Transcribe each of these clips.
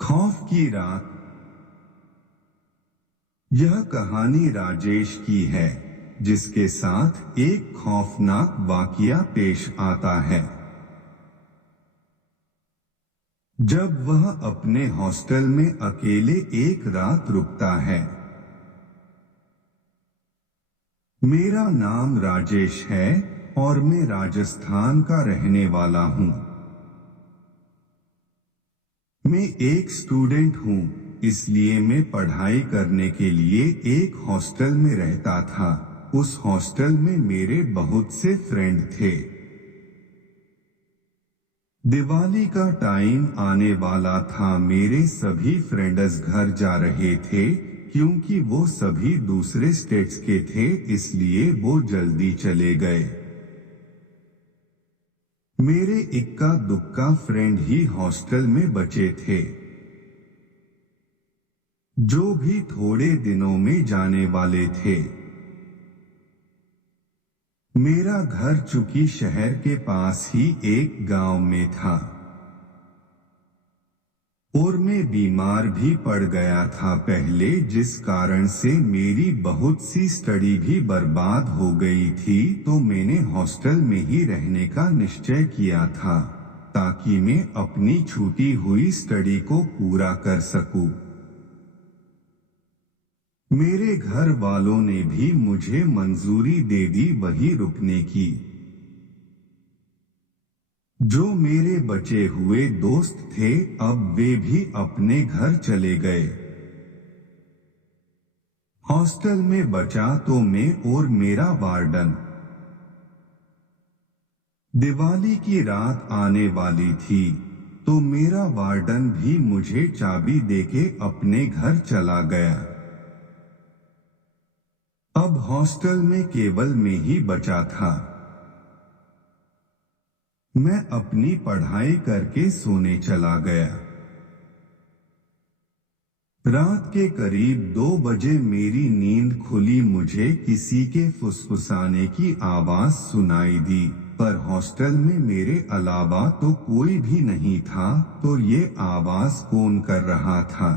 खौफ की रात। यह कहानी राजेश की है, जिसके साथ एक खौफनाक वाकया पेश आता है। जब वह अपने हॉस्टल में अकेले एक रात रुकता है। मेरा नाम राजेश है और मैं राजस्थान का रहने वाला हूँ। मैं एक स्टूडेंट हूँ, इसलिए मैं पढ़ाई करने के लिए एक हॉस्टल में रहता था। उस हॉस्टल में मेरे बहुत से फ्रेंड थे। दिवाली का टाइम आने वाला था। मेरे सभी फ्रेंड्स घर जा रहे थे, क्योंकि वो सभी दूसरे स्टेट्स के थे, इसलिए वो जल्दी चले गए। मेरे इक्का दुक्का फ्रेंड ही हॉस्टल में बचे थे, जो भी थोड़े दिनों में जाने वाले थे। मेरा घर चूंकि शहर के पास ही एक गांव में था और मैं बीमार भी पड़ गया था पहले, जिस कारण से मेरी बहुत सी स्टडी भी बर्बाद हो गई थी। तो मैंने हॉस्टल में ही रहने का निश्चय किया था, ताकि मैं अपनी छूटी हुई स्टडी को पूरा कर सकूं। मेरे घर वालों ने भी मुझे मंजूरी दे दी वहीं रुकने की। जो मेरे बचे हुए दोस्त थे, अब वे भी अपने घर चले गए। हॉस्टल में बचा तो मैं और मेरा वार्डन। दिवाली की रात आने वाली थी, तो मेरा वार्डन भी मुझे चाबी देके अपने घर चला गया। अब हॉस्टल में केवल मैं ही बचा था। मैं अपनी पढ़ाई करके सोने चला गया। रात के करीब 2 बजे मेरी नींद खुली। मुझे किसी के फुसफुसाने की आवाज सुनाई दी, पर हॉस्टल में मेरे अलावा तो कोई भी नहीं था। तो ये आवाज कौन कर रहा था?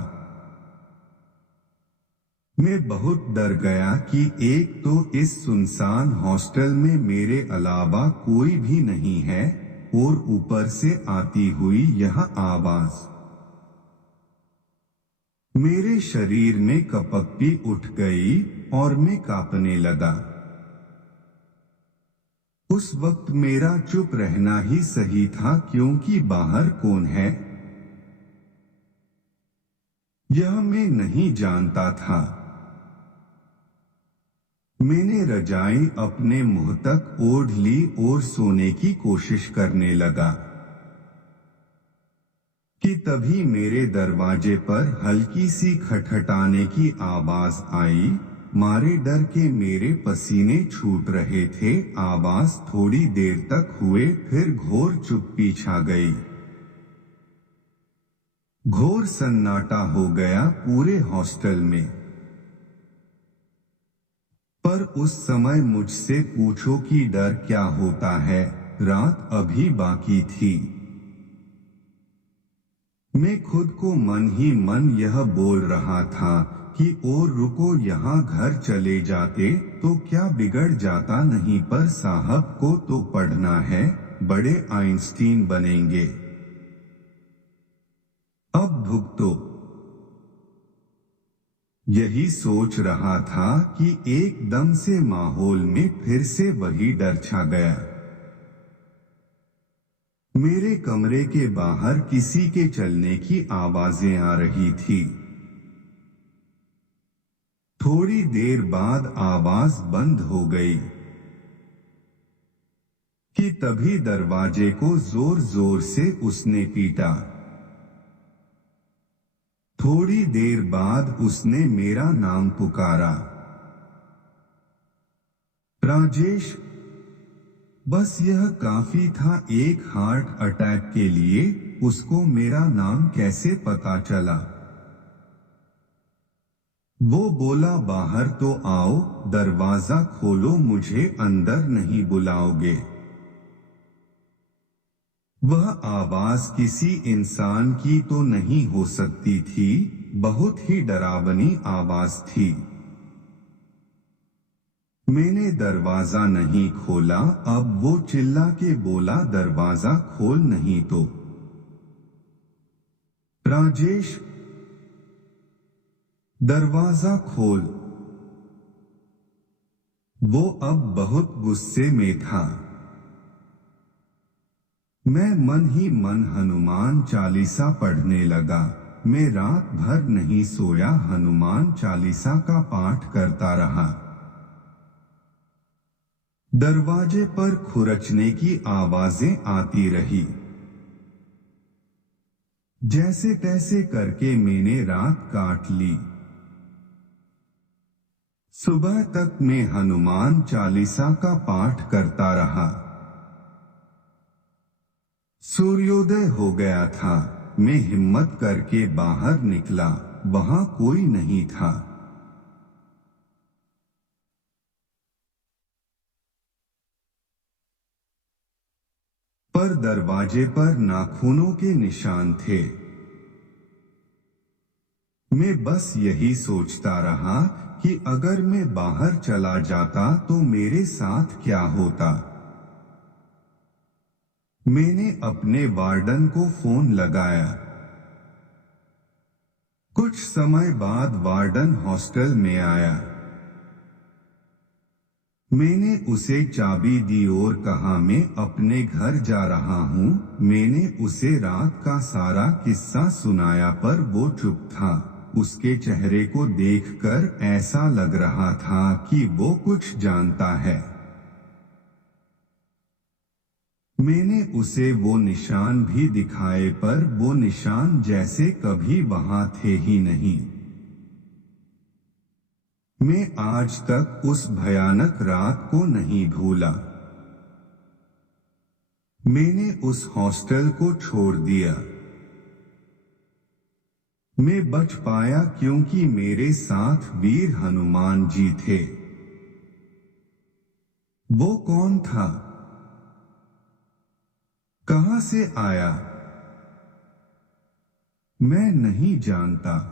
मैं बहुत डर गया कि एक तो इस सुनसान हॉस्टल में मेरे अलावा कोई भी नहीं है, और ऊपर से आती हुई यह आवाज। मेरे शरीर में कपकपी उठ गई और मैं कांपने लगा। उस वक्त मेरा चुप रहना ही सही था, क्योंकि बाहर कौन है यह मैं नहीं जानता था। मैंने रजाई अपने मुंह तक ओढ़ ली और सोने की कोशिश करने लगा कि तभी मेरे दरवाजे पर हल्की सी खटखटाने की आवाज आई। मारे डर के मेरे पसीने छूट रहे थे। आवाज थोड़ी देर तक हुए, फिर घोर चुप्पी छा गई। घोर सन्नाटा हो गया पूरे हॉस्टल में। पर उस समय मुझसे पूछो कि डर क्या होता है। रात अभी बाकी थी। मैं खुद को मन ही मन यह बोल रहा था कि और रुको, यहाँ घर चले जाते तो क्या बिगड़ जाता, नहीं पर साहब को तो पढ़ना है, बड़े आइंस्टीन बनेंगे। अब भुगतो। यही सोच रहा था कि एकदम से माहौल में फिर से वही डर छा गया। मेरे कमरे के बाहर किसी के चलने की आवाजें आ रही थी। थोड़ी देर बाद आवाज बंद हो गई कि तभी दरवाजे को जोर जोर से उसने पीटा। थोड़ी देर बाद उसने मेरा नाम पुकारा, राजेश। बस यह काफी था। एक हार्ट अटैक के लिए उसको मेरा नाम कैसे पता चला? वो बोला बाहर तो आओ, दरवाजा खोलो, मुझे अंदर नहीं बुलाओगे। वह आवाज किसी इंसान की तो नहीं हो सकती थी, बहुत ही डरावनी आवाज थी। मैंने दरवाजा नहीं खोला। अब वो चिल्ला के बोला दरवाजा खोल नहीं तो। राजेश, दरवाजा खोल। वो अब बहुत गुस्से में था। मैं मन ही मन हनुमान चालीसा पढ़ने लगा। मैं रात भर नहीं सोया, हनुमान चालीसा का पाठ करता रहा। दरवाजे पर खुरचने की आवाजें आती रही। जैसे तैसे करके मैंने रात काट ली। सुबह तक मैं हनुमान चालीसा का पाठ करता रहा। सूर्योदय हो गया था। मैं हिम्मत करके बाहर निकला, वहां कोई नहीं था। पर दरवाजे पर नाखूनों के निशान थे। मैं बस यही सोचता रहा कि अगर मैं बाहर चला जाता तो मेरे साथ क्या होता। मैंने अपने वार्डन को फोन लगाया। कुछ समय बाद वार्डन हॉस्टल में आया। मैंने उसे चाबी दी और कहा मैं अपने घर जा रहा हूं। मैंने उसे रात का सारा किस्सा सुनाया पर वो चुप था। उसके चेहरे को देखकर ऐसा लग रहा था कि वो कुछ जानता है। मैंने उसे वो निशान भी दिखाए पर वो निशान जैसे कभी वहां थे ही नहीं। मैं आज तक उस भयानक रात को नहीं भूला। मैंने उस हॉस्टल को छोड़ दिया। मैं बच पाया क्योंकि मेरे साथ वीर हनुमान जी थे। वो कौन था? कहां से आया? मैं नहीं जानता।